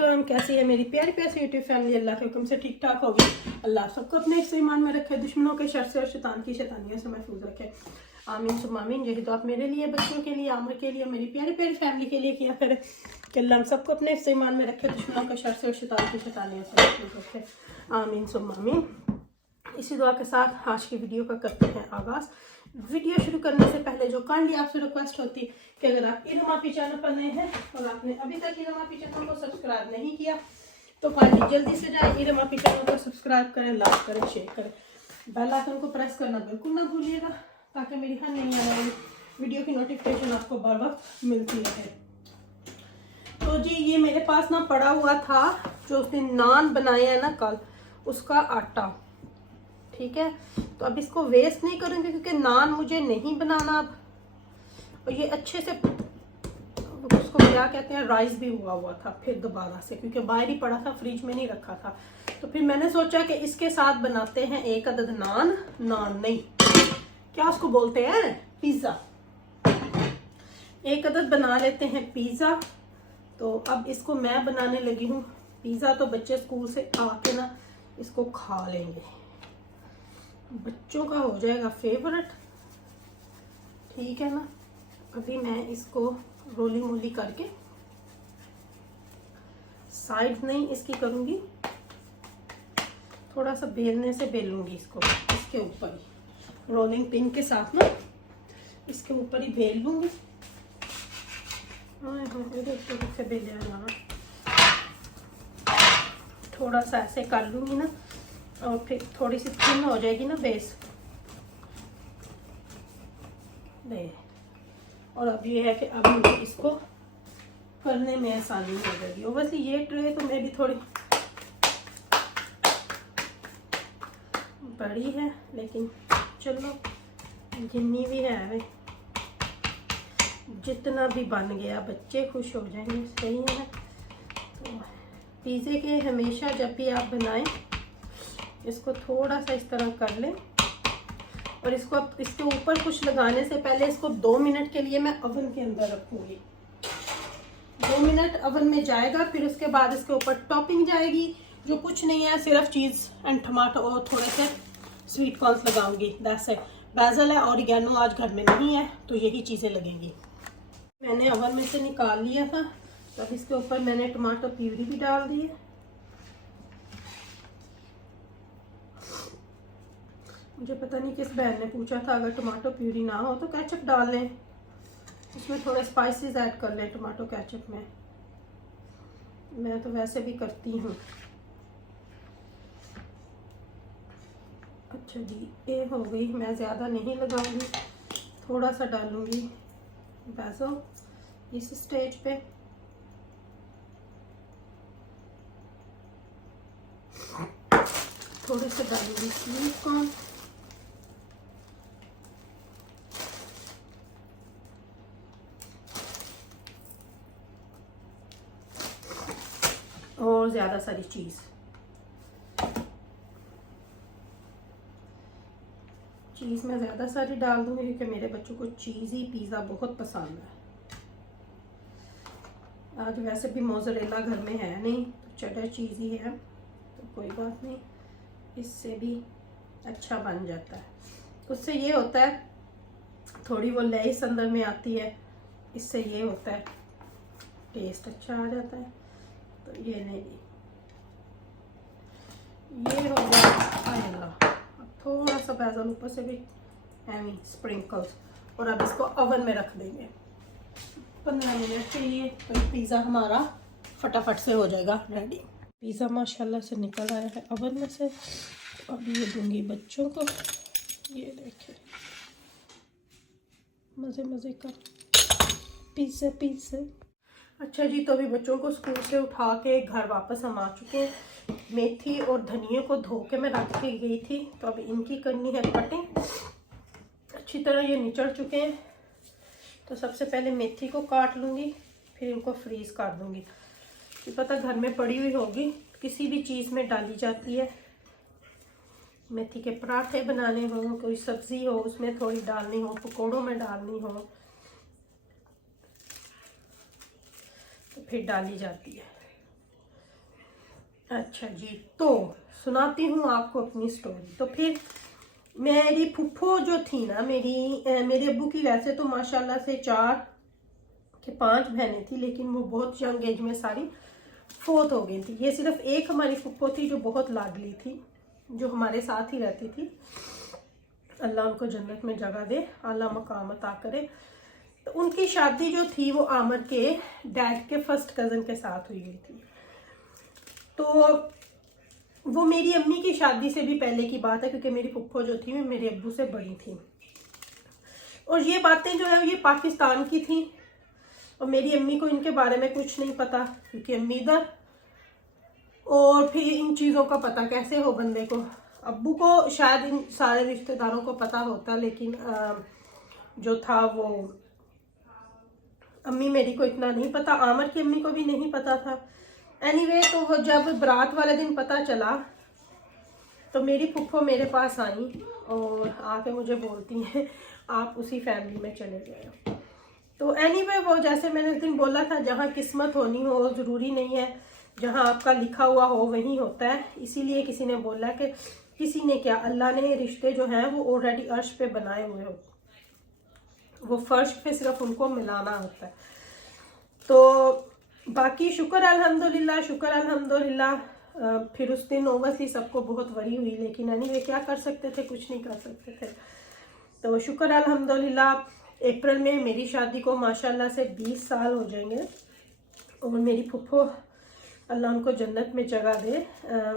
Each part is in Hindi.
अलैकुम। कैसी है मेरी प्यारी प्यारी यूट्यूब फैमिली? अल्लाह के हुक्म से ठीक ठाक होगी। अल्लाह सबको अपने हिस्से ईमान में रखे, दुश्मनों के शर से और शैतान की शैतानियों से महफूज रखे। आमीन सुम्मा आमीन। यही तो आप मेरे लिए, बच्चों के लिए, आमर के लिए, मेरी प्यारी प्यारी फैमिली के लिए किया करे कि अल्लाह हम सबको अपने हिस्से ईमान में रखे, दुश्मनों के शर से और शैतान की शैतानियों से महफूज रखे। आमीन सुम्मा आमीन। इसी दुआ के साथ आज की वीडियो का करते हैं आगाज़। वीडियो शुरू करने से पहले जो काइंडली आपसे रिक्वेस्ट होती है कि अगर आप इरम आपी चैनल पर नए हैं और आपने अभी तक इरम आपी चैनल को सब्सक्राइब नहीं किया तो काइंडली जल्दी से जाए इरम आपी चैनल को सब्सक्राइब करें, लाइक करें, शेयर करें, बेल आइकन को प्रेस करना बिल्कुल ना भूलिएगा ताकि मेरी हर नई आने वाली वीडियो की नोटिफिकेशन आपको बर वक्त मिलती रहे। तो जी ये मेरे पास ना पड़ा हुआ था जो उसने नान बनाए हैं ना कल, उसका आटा, ठीक है। तो अब इसको वेस्ट नहीं करूंगी क्योंकि नान मुझे नहीं बनाना अब। और ये अच्छे से उसको क्या कहते हैं, राइस भी हुआ था फिर दोबारा से, क्योंकि बाहर ही पड़ा था, फ्रिज में नहीं रखा था। तो फिर मैंने सोचा कि इसके साथ बनाते हैं एक अदद नान नहीं, क्या उसको बोलते हैं, पिज्ज़ा। एक अदद बना लेते हैं पिज़्ज़ा। तो अब इसको मैं बनाने लगी हूँ। पिज़्ज़ा तो बच्चे स्कूल से आके ना इसको खा लेंगे, बच्चों का हो जाएगा फेवरेट, ठीक है ना। अभी मैं इसको रोली मोली करके साइड नहीं इसकी करूंगी, थोड़ा सा बेलने से बेलूंगी इसको, इसके ऊपर ही रोलिंग पिन के साथ ना इसके ऊपर ही बेल लूंगी। से बेले ना थोड़ा सा ऐसे कर लूंगी ना, और फिर थोड़ी सी थिन हो जाएगी ना बेस दे। और अब ये है कि अब मुझे इसको करने में आसानी हो जाएगी। और वैसे ये ट्रे तो मैं भी थोड़ी बड़ी है, लेकिन चलो जितनी भी है वे, जितना भी बन गया बच्चे खुश हो जाएंगे, सही है। तो पिज़्ज़े के हमेशा जब भी आप बनाएं इसको थोड़ा सा इस तरह कर लें, और इसको अब इसके ऊपर कुछ लगाने से पहले इसको 2 मिनट के लिए मैं ओवन के अंदर रखूंगी। 2 मिनट ओवन में जाएगा, फिर उसके बाद इसके ऊपर टॉपिंग जाएगी, जो कुछ नहीं है, सिर्फ चीज़ एंड टमाटो और थोड़े से स्वीट कॉर्न्स लगाऊंगी। That's it. बेसल है, ऑरिगेनो आज घर में नहीं है, तो यही चीज़ें लगेंगी। मैंने ओवन में से निकाल लिया था, तो अब इसके ऊपर मैंने टमाटो प्यूरी भी डाल दी है। मुझे पता नहीं किस बहन ने पूछा था अगर टमाटो प्यूरी ना हो तो केचप डाल लें, उसमें थोड़े स्पाइसेस ऐड कर लें टमाटो केचप में। मैं तो वैसे भी करती हूँ। अच्छा जी, ये हो गई। मैं ज़्यादा नहीं लगाऊंगी, थोड़ा सा डालूंगी बेसल इस स्टेज पे। थोड़े से डालूंगी स्वीट कॉर्न, और ज़्यादा सारी चीज़ मैं ज़्यादा सारी डाल दूँगी क्योंकि मेरे बच्चों को चीज़ी पिज़्ज़ा बहुत पसंद है। आज वैसे भी मोज़रेला घर में है नहीं, तो चेडर चीज़ ही है, तो कोई बात नहीं, इससे भी अच्छा बन जाता है। उससे ये होता है थोड़ी वो लेस अंदर में आती है, इससे ये होता है टेस्ट अच्छा आ जाता है। तो ये नहीं, ये हो गया। अल्लाह, अब थोड़ा सा बेसल ऊपर से भी एवी स्प्रिंकल्स, और अब इसको ओवन में रख देंगे 15 मिनट के लिए। तो पिज़्ज़ा हमारा फटाफट से हो जाएगा रेडी। पिज़्ज़ा माशाल्लाह से निकल आया है ओवन में से। अब ये दूंगी बच्चों को, ये देखें मज़े मज़े का पिज़्ज़ा। अच्छा जी, तो अभी बच्चों को स्कूल से उठा के घर वापस हम आ चुके हैं। मेथी और धनिया को धो के मैं रख के गई थी, तो अब इनकी करनी है कटिंग। अच्छी तरह ये निचड़ चुके हैं, तो सबसे पहले मेथी को काट लूँगी, फिर इनको फ्रीज़ कर दूँगी। कि पता घर में पड़ी हुई होगी, किसी भी चीज़ में डाली जाती है। मेथी के पराठे बनाने हो, कोई सब्ज़ी हो उसमें थोड़ी डालनी हो, पकौड़ों में डालनी हो तो फिर डाली जाती है। अच्छा जी, तो सुनाती हूँ आपको अपनी स्टोरी। तो फिर मेरी फुफ्फो जो थी ना, मेरे अब्बू की वैसे तो माशाल्लाह से 4 के 5 बहनें थी, लेकिन वो बहुत यंग एज में सारी फोत हो गई थी। ये सिर्फ एक हमारी फुफ्फो थी जो बहुत लाडली थी, जो हमारे साथ ही रहती थी। अल्लाह उनको जन्नत में जगह दे, अल्लाह मकाम अता करे। तो उनकी शादी जो थी वो आमर के डैड के फर्स्ट कज़न के साथ हुई थी। तो वो मेरी अम्मी की शादी से भी पहले की बात है, क्योंकि मेरी फुफ्फो जो थी वो मेरे अब्बू से बड़ी थी। और ये बातें जो है ये पाकिस्तान की थी, और मेरी अम्मी को इनके बारे में कुछ नहीं पता, क्योंकि अम्मी इधर। और फिर इन चीज़ों का पता कैसे हो बंदे को। अब्बू को शायद इन सारे रिश्तेदारों को पता होता, लेकिन जो था वो अम्मी मेरी को इतना नहीं पता, आमर की अम्मी को भी नहीं पता था। एनीवे, तो वो जब बारात वाले दिन पता चला तो मेरी फुफ्फो मेरे पास आई और आके मुझे बोलती हैं आप उसी फैमिली में चले गए। तो एनीवे, वो जैसे मैंने उस दिन बोला था, जहाँ किस्मत होनी हो ज़रूरी नहीं है जहाँ आपका लिखा हुआ हो वही होता है। इसीलिए किसी ने बोला कि किसी ने क्या, अल्लाह ने रिश्ते जो हैं वो ऑलरेडी अर्श पे बनाए हुए होते, वो फर्श पे सिर्फ उनको मिलाना होता है। तो बाकी शुक्र अल्हम्दुलिल्लाह, शुक्र अल्हम्दुलिल्लाह। फिर उस दिन ओवरसी सबको बहुत वरी हुई, लेकिन एनीवे क्या कर सकते थे, कुछ नहीं कर सकते थे। तो शुक्र अल्हम्दुलिल्लाह, अप्रैल में मेरी शादी को माशाल्लाह से 20 साल हो जाएंगे। और मेरी फुफ्फो अल्लाह उनको जन्नत में जगह दे,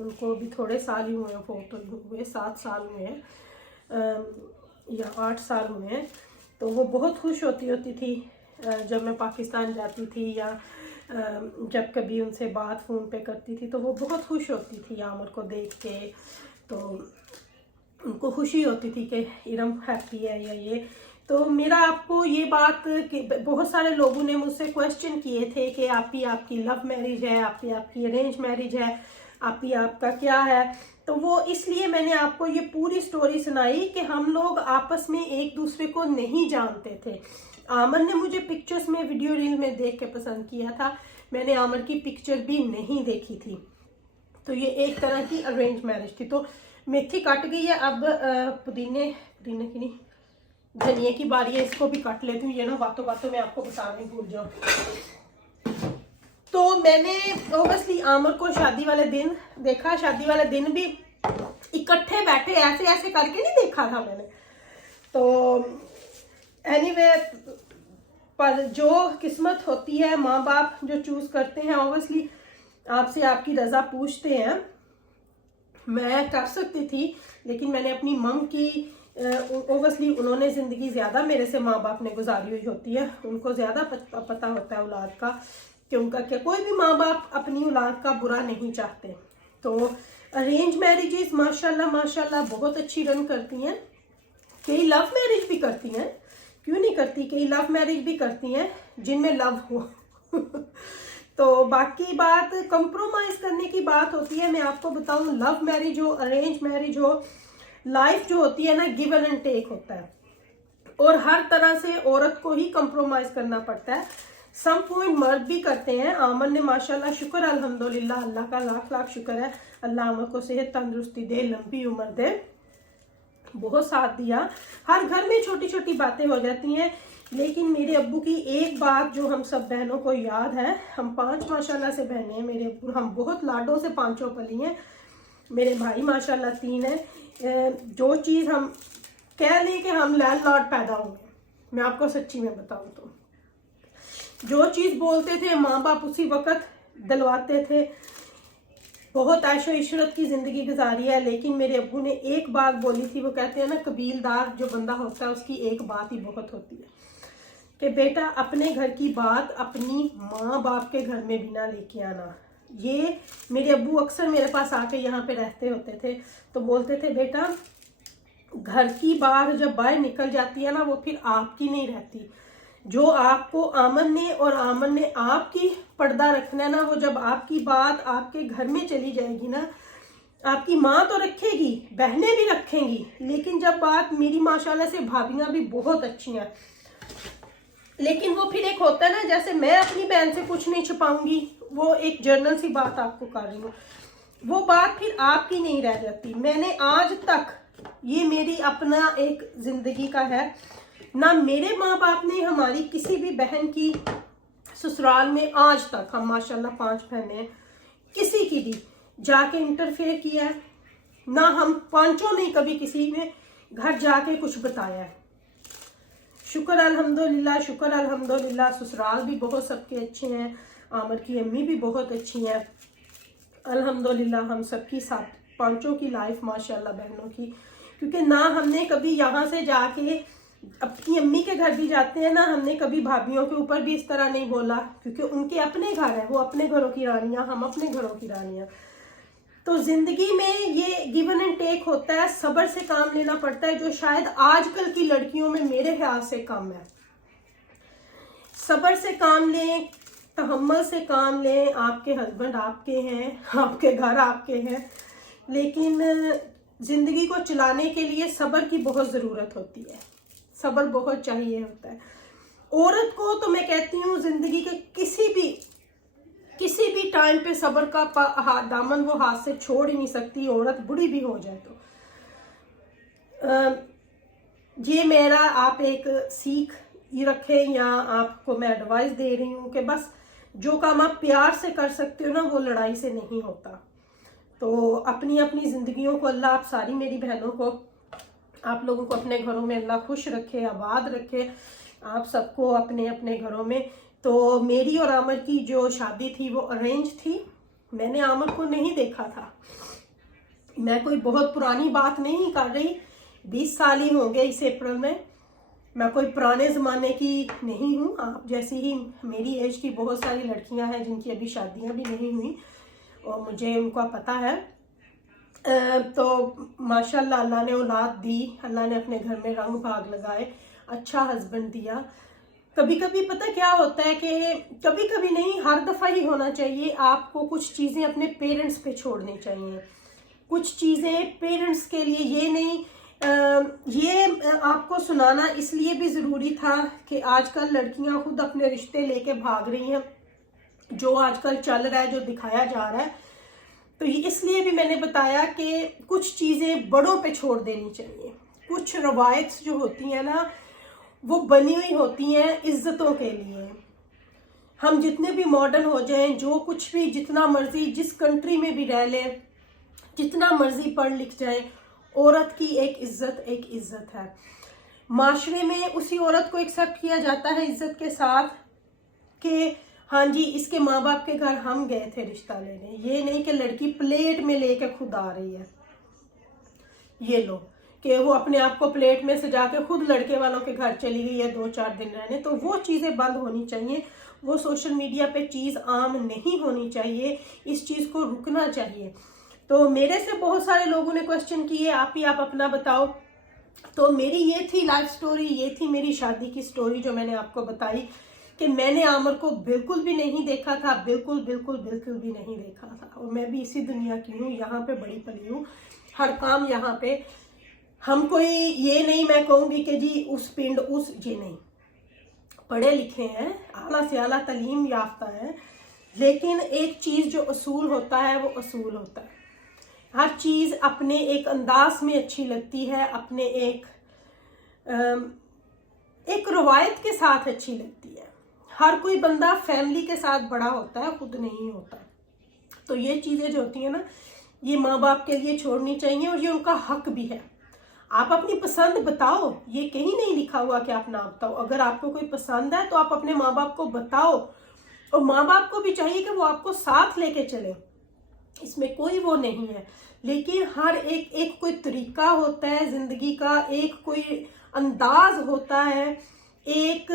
उनको भी थोड़े साल ही हुए, फोटो हुए 7 साल हुए हैं या 8 साल हुए हैं। तो वो बहुत खुश होती थी जब मैं पाकिस्तान जाती थी, या जब कभी उनसे बात फ़ोन पे करती थी तो वो बहुत खुश होती थी आमर को देख के। तो उनको खुशी होती थी कि इरम हैप्पी है या ये। तो मेरा आपको ये बात कि बहुत सारे लोगों ने मुझसे क्वेश्चन किए थे कि आपकी लव मैरिज है, आपकी अरेंज मैरिज है, आपका क्या है। तो वो इसलिए मैंने आपको ये पूरी स्टोरी सुनाई कि हम लोग आपस में एक दूसरे को नहीं जानते थे। आमर ने मुझे पिक्चर्स में, वीडियो रील में देख के पसंद किया था, मैंने आमर की पिक्चर भी नहीं देखी थी। तो ये एक तरह की अरेंज मैरिज थी। तो मेथी कट गई है, अब पुदीने की नहीं, धनिया की बारी है, इसको भी काट लेती हूँ, ये ना बातों बातों में आपको बताने भूल जाऊँ। तो मैंने ऑब्वियसली आमर को शादी वाले दिन देखा, शादी वाले दिन भी इकट्ठे बैठे ऐसे ऐसे करके नहीं देखा था मैंने। तो एनीवे, पर जो किस्मत होती है, माँ बाप जो चूज करते हैं, ऑब्वियसली आपसे आपकी रजा पूछते हैं। मैं कर सकती थी, लेकिन मैंने अपनी मम की, ओवसली उन्होंने ज़िंदगी ज़्यादा मेरे से माँ बाप ने गुजारी हुई होती है, उनको ज़्यादा पता होता है औलाद का कि उनका क्या। कोई भी माँ बाप अपनी औलाद का बुरा नहीं चाहते। तो अरेंज मैरिजेस माशाल्लाह माशाल्लाह बहुत अच्छी रन करती हैं। कई लव मैरिज भी करती हैं, क्यों नहीं करती, कई लव मैरिज भी करती हैं जिनमें लव हो तो बाकी बात कंप्रोमाइज़ करने की बात होती है। मैं आपको बताऊं, लव मैरिज हो, अरेंज मैरिज हो, लाइफ जो होती है ना, गिवन एंड टेक होता है, और हर तरह से औरत को ही कंप्रोमाइज करना पड़ता है। सम पॉइंट मर्द भी करते हैं। आमर ने माशाल्लाह, शुक्र अल्हम्दुलिल्लाह, अल्लाह का लाख लाख शुक्र है, अल्लाह आमर को सेहत तंदुरुस्ती दे, लंबी उम्र दे, बहुत साथ दिया। हर घर में छोटी छोटी बातें हो जाती हैं, लेकिन मेरे अब्बू की एक बात जो हम सब बहनों को याद है, हम 5 माशाल्लाह से बहनें हैं, मेरे अब्बू, हम बहुत लाडों से 5 पली हैं। मेरे भाई माशाल्लाह 3 हैं। जो चीज़ हम कह लें कि हम लैंडलॉर्ड पैदा होंगे, मैं आपको सच्ची में बताऊं तो जो चीज़ बोलते थे माँ बाप उसी वक्त दिलवाते थे। बहुत ऐशो इशरत की ज़िंदगी गुजारी है, लेकिन मेरे अब्बू ने एक बात बोली थी, वो कहते हैं ना, कबीलदार जो बंदा होता है उसकी एक बात ही बहुत होती है कि बेटा अपने घर की बात अपनी माँ बाप के घर में भी ना लेके आना। ये मेरे अब्बू अक्सर मेरे पास आके यहाँ पे रहते होते थे, तो बोलते थे बेटा घर की बात जब बाहर निकल जाती है ना, वो फिर आपकी नहीं रहती। जो आपको आमन ने आपकी पर्दा रखना है ना, वो जब आपकी बात आपके घर में चली जाएगी ना, आपकी माँ तो रखेगी, बहनें भी रखेंगी, लेकिन जब बात, मेरी माशाल्लाह से भाभियाँ भी बहुत अच्छी हैं, लेकिन वो फिर एक होता है ना, जैसे मैं अपनी बहन से कुछ नहीं छुपाऊंगी, वो एक जर्नल सी बात आपको कर रही हूँ। वो बात फिर आपकी नहीं रह जाती। मैंने आज तक, ये मेरी अपना एक जिंदगी का है, ना मेरे माँ बाप ने हमारी किसी भी बहन की ससुराल में आज तक, हम माशाल्लाह 5 बहनें हैं, किसी की भी जाके इंटरफेयर किया है, ना हम पांचों ने कभी किसी में घर जाके कुछ बताया है। शुक्र अल्हम्दुलिल्लाह, शुक्र अल्हम्दुलिल्लाह, ससुराल भी बहुत सबके अच्छे हैं, आमर की अम्मी भी बहुत अच्छी हैं अल्हम्दुलिल्लाह। हम सबकी साथ पांचों की लाइफ माशाल्लाह बहनों की, क्योंकि ना हमने कभी यहाँ से जाके, अपनी अम्मी के घर भी जाते हैं ना, हमने कभी भाभियों के ऊपर भी इस तरह नहीं बोला, क्योंकि उनके अपने घर है, वो अपने घरों की रानियां, हम अपने घरों की रानियां। तो जिंदगी में ये गिवन एंड टेक होता है, सब्र से काम लेना पड़ता है, जो शायद आजकल की लड़कियों में मेरे ख्याल से कम है। सब्र से काम लें, तहम्मुल से काम लें। आपके हस्बैंड आपके हैं, आपके घर आपके हैं, लेकिन जिंदगी को चलाने के लिए सब्र की बहुत ज़रूरत होती है, सब्र बहुत चाहिए होता है। औरत को तो मैं कहती हूँ जिंदगी के किसी भी टाइम पे सब्र का दामन वो हाथ से छोड़ ही नहीं सकती, औरत बुढ़ी भी हो जाए तो। ये मेरा आप एक सीख ये रखें, या आपको मैं एडवाइस दे रही हूँ कि बस जो काम आप प्यार से कर सकते हो ना, वो लड़ाई से नहीं होता। तो अपनी अपनी जिंदगियों को अल्लाह, आप सारी मेरी बहनों को, आप लोगों को अपने घरों में अल्लाह खुश रखे, आबाद रखे, आप सबको अपने अपने घरों में। तो मेरी और आमर की जो शादी थी वो अरेंज थी, मैंने आमर को नहीं देखा था। मैं कोई बहुत पुरानी बात नहीं कर रही, 20 साल ही होंगे इस अप्रैल में, मैं कोई पुराने ज़माने की नहीं हूँ। आप जैसी ही मेरी एज की बहुत सारी लड़कियां हैं जिनकी अभी शादियां भी नहीं हुई, और मुझे उनका पता है। तो माशाल्लाह अल्लाह ने औलाद दी, अल्लाह ने अपने घर में रंग भाग लगाए, अच्छा हस्बैंड दिया। कभी कभी पता क्या होता है कि कभी कभी नहीं, हर दफ़ा ही होना चाहिए, आपको कुछ चीज़ें अपने पेरेंट्स पे छोड़नी चाहिए। कुछ चीज़ें पेरेंट्स के लिए, ये नहीं ये आपको सुनाना इसलिए भी ज़रूरी था कि आजकल लड़कियां खुद अपने रिश्ते लेके भाग रही हैं, जो आजकल चल रहा है, जो दिखाया जा रहा है। तो ये इसलिए भी मैंने बताया कि कुछ चीज़ें बड़ों पे छोड़ देनी चाहिए। कुछ रवायत जो होती हैं ना, वो बनी हुई होती हैं इज्जतों के लिए। हम जितने भी मॉडर्न हो जाएं, जो कुछ भी, जितना मर्जी जिस कंट्री में भी रह लें, जितना मर्जी पढ़ लिख जाए, औरत की एक इज्जत है। माशरे में उसी औरत को एक्सेप्ट किया जाता है इज्जत के साथ कि हाँ जी, इसके माँ बाप के घर हम गए थे रिश्ता लेने। ये नहीं कि लड़की प्लेट में लेके खुद आ रही है, ये लो कि वो अपने आप को प्लेट में सजा के खुद लड़के वालों के घर चली गई है 2-4 दिन रहने। तो वो चीज़ें बंद होनी चाहिए, वो सोशल मीडिया पे चीज़ आम नहीं होनी चाहिए, इस चीज़ को रुकना चाहिए। तो मेरे से बहुत सारे लोगों ने क्वेश्चन किए, आप अपना बताओ। तो मेरी ये थी लाइफ स्टोरी, ये थी मेरी शादी की स्टोरी जो मैंने आपको बताई कि मैंने आमर को बिल्कुल भी नहीं देखा था, बिल्कुल भी नहीं देखा था। और मैं भी इसी दुनिया की हूँ, यहाँ पे बड़ी पली हूँ, हर काम यहाँ पे। हम कोई ये नहीं, मैं कहूँगी कि जी उस पिंड ये नहीं, पढ़े लिखे हैं, आला से आला तालीम याफ्ता है, लेकिन एक चीज़ जो असूल होता है वो असूल होता है। हर चीज़ अपने एक अंदाज में अच्छी लगती है, अपने एक रवायत के साथ अच्छी लगती है। हर कोई बंदा फैमिली के साथ बड़ा होता है, खुद नहीं होता। तो ये चीज़ें जो होती हैं ना, ये माँ बाप के लिए छोड़नी चाहिए, और ये उनका हक भी है। आप अपनी पसंद बताओ, ये कहीं नहीं लिखा हुआ कि आप ना बताओ। अगर आपको कोई पसंद है तो आप अपने माँ बाप को बताओ, और माँ बाप को भी चाहिए कि वो आपको साथ लेके चले, इसमें कोई वो नहीं है। लेकिन हर एक कोई तरीका होता है जिंदगी का, एक कोई अंदाज होता है, एक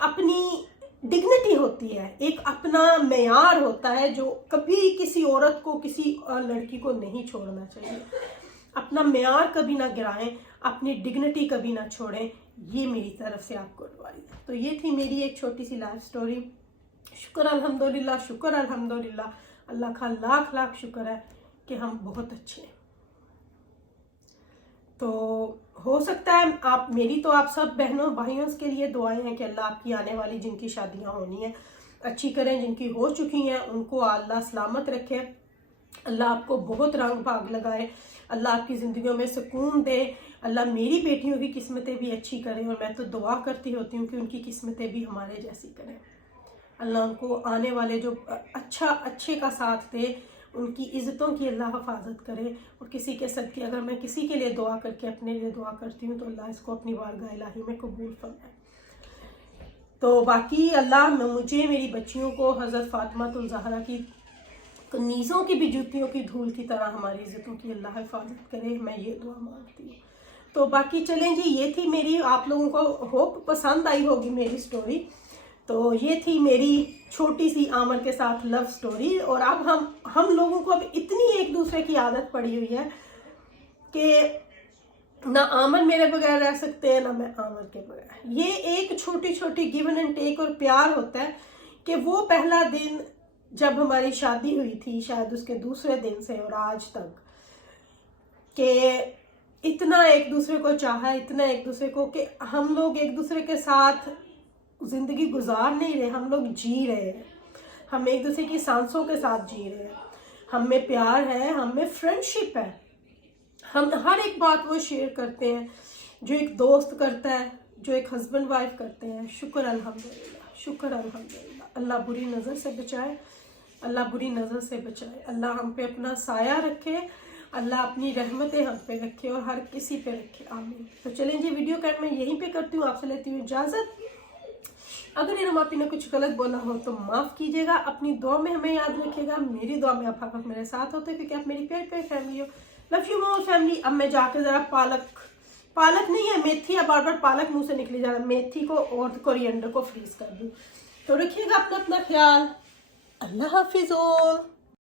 अपनी डिग्निटी होती है, एक अपना मेयार होता है, जो कभी किसी औरत को, किसी लड़की को नहीं छोड़ना चाहिए। अपना मेयार कभी ना गिराएं, अपनी डिग्निटी कभी ना छोड़ें, ये मेरी तरफ से आपको एडवाइस है। तो ये थी मेरी एक छोटी सी लाइफ स्टोरी। शुक्र अल्हम्दुलिल्लाह, शुक्र अल्हम्दुलिल्लाह, अल्लाह का लाख लाख शुक्र है कि हम बहुत अच्छे हैं। तो हो सकता है आप सब बहनों भाइयों के लिए दुआएं हैं कि अल्लाह आपकी आने वाली जिनकी शादियां होनी है, अच्छी करें, जिनकी हो चुकी हैं उनको अल्लाह सलामत रखे, अल्लाह आपको बहुत रंग भाग लगाए, अल्लाह आपकी ज़िंदगियों में सुकून दे, अल्लाह मेरी बेटियों की किस्मतें भी अच्छी करें, और मैं तो दुआ करती होती हूँ कि उनकी किस्मतें भी हमारे जैसी करें। अल्लाह उनको आने वाले जो अच्छे का साथ दे, उनकी इज़्ज़तों की अल्लाह हिफाजत करे। और किसी के सदके अगर मैं किसी के लिए दुआ करके अपने लिए दुआ करती हूँ तो अल्लाह इसको अपनी बारगाह इलाही में कबूल फरमाए। तो बाकी अल्लाह मुझे, मेरी बच्चियों को हज़रत फातिमातुल ज़हरा की नीज़ों की भी जूतियों की धूल की तरह हमारी इज़्ज़तों की अल्लाह हिफाजत करे, मैं ये दुआ मांगती हूँ। तो बाकी चलें जी, ये थी मेरी, आप लोगों को होप पसंद आई होगी मेरी स्टोरी। तो ये थी मेरी छोटी सी आमर के साथ लव स्टोरी। और अब हम लोगों को अब इतनी एक दूसरे की आदत पड़ी हुई है कि ना आमर मेरे बगैर रह सकते हैं, ना मैं आमर के बगैर। ये एक छोटी छोटी गिवन एंड टेक और प्यार होता है कि वो पहला दिन जब हमारी शादी हुई थी, शायद उसके दूसरे दिन से और आज तक, कि इतना एक दूसरे को चाहा, इतना एक दूसरे को, कि हम लोग एक दूसरे के साथ जिंदगी गुजार नहीं रहे, हम लोग जी रहे हैं, हम एक दूसरे की सांसों के साथ जी रहे हैं। हम में प्यार है, हम में फ्रेंडशिप है, हम हर एक बात वो शेयर करते हैं जो एक दोस्त करता है, जो एक हस्बैंड वाइफ करते हैं। शुक्र अल्हम्दुलिल्लाह, शुक्र अल्हम्दुलिल्लाह। अल्लाह बुरी नज़र से बचाए, अल्लाह बुरी नज़र से बचाए, अल्लाह हम पे अपना साया रखे, अल्लाह अपनी रहमतें हम पे रखे और हर किसी पे रखे, आमीन। तो चलें जी, वीडियो का मैं यहीं पे करती हूँ, आपसे लेती हूँ इजाज़त। अगर इन्होंने आपी ने कुछ गलत बोला हो तो माफ़ कीजिएगा, अपनी दुआ में हमें याद रखिएगा, मेरी दुआ में आप हर वक्त मेरे साथ होते हैं क्योंकि आप मेरी प्यारी प्यारी फैमिली हो। Love you more family. अब मैं जाके ज़रा पालक नहीं है, मेथी, अब बार बार पालक मुंह से निकली जा रहा है, मेथी को और कोरिएंडर को फ्रीज कर दूँ। तो रखिएगा अपना ख्याल। अल्लाह हाफिज़।